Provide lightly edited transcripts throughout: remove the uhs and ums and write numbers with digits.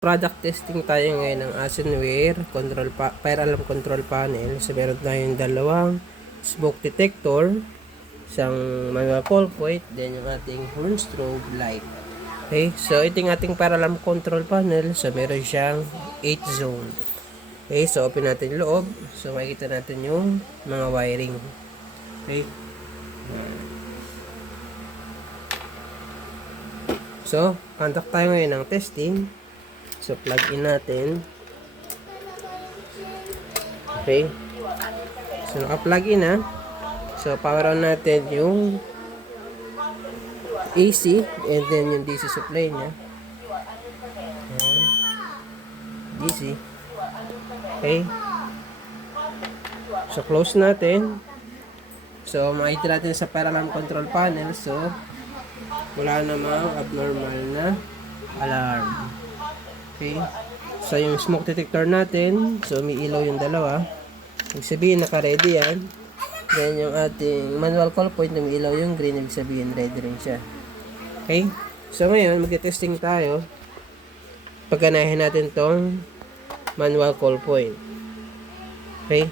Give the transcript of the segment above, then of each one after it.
Product testing tayo ngayon ng Alienware fire alarm control panel. So meron tayong dalawang smoke detector, isang manual call point, then yung ating horn strobe light. Okay, so ito yung ating fire alarm control panel. So meron siyang 8 zone. Okay, so open natin yung loob. So makikita natin yung mga wiring. Okay. So, contact tayo ngayon ng testing. So, plug in natin. Okay. So, naka-plug in na. So, power on natin yung AC and then yung DC supply niya. DC. Okay. So, close natin. So, makikita natin sa fire alarm control panel. So, wala namang abnormal na alarm. Okay. So, yung smoke detector natin, so, umiilaw yung dalawa. Ibig sabihin, naka-ready yan. Then, yung ating manual call point, umiilaw yung green. Ibig sabihin, ready rin siya. Okay. So, ngayon, mag-testing tayo. Pagkanahin natin tong manual call point. Okay.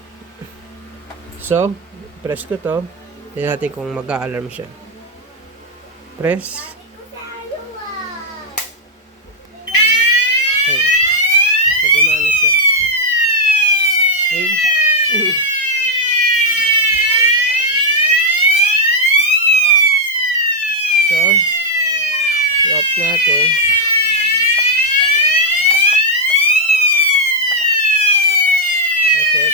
So, press ko to. Tignan natin kung mag-a-alarm siya. Press. Okay. So, gumana siya. Okay. So, i-off natin. Reset.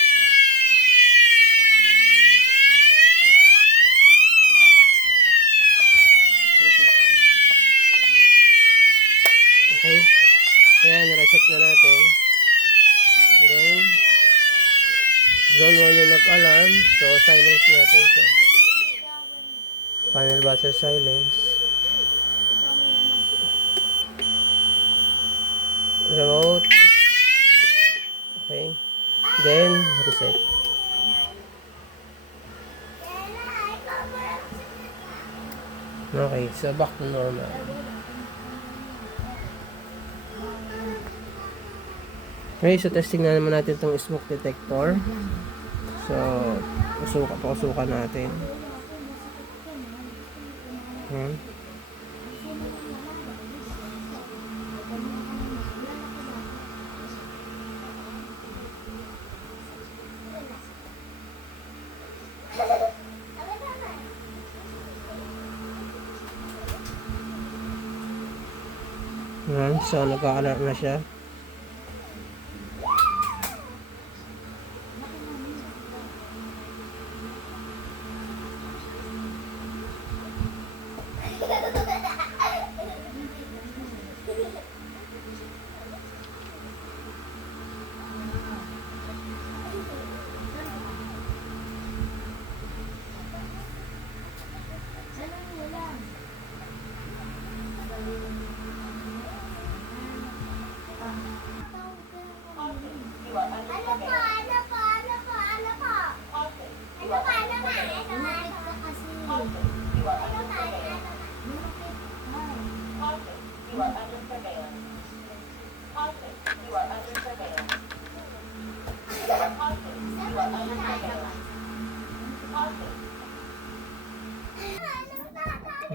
Okay. Ayan, reset na natin. Then, zone 1 yung nag-alarm. So, silence natin siya. Panel buzzer silence. Remote. Okay. Then, reset. Okay, so back to normal. Okay, so testing na naman natin itong smoke detector. So, pasukan natin. Okay. Ayan, so nag-a-alert na siya.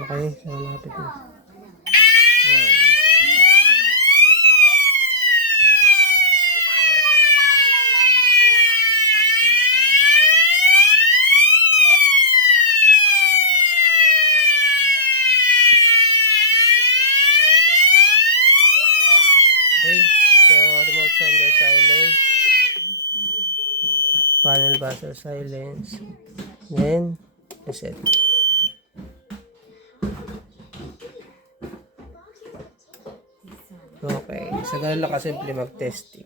Okay, so malapit na. Okay, so remote sounder silence, panel buzzer silence, then reset. Okay, so ganun lang kasimple mag-testing.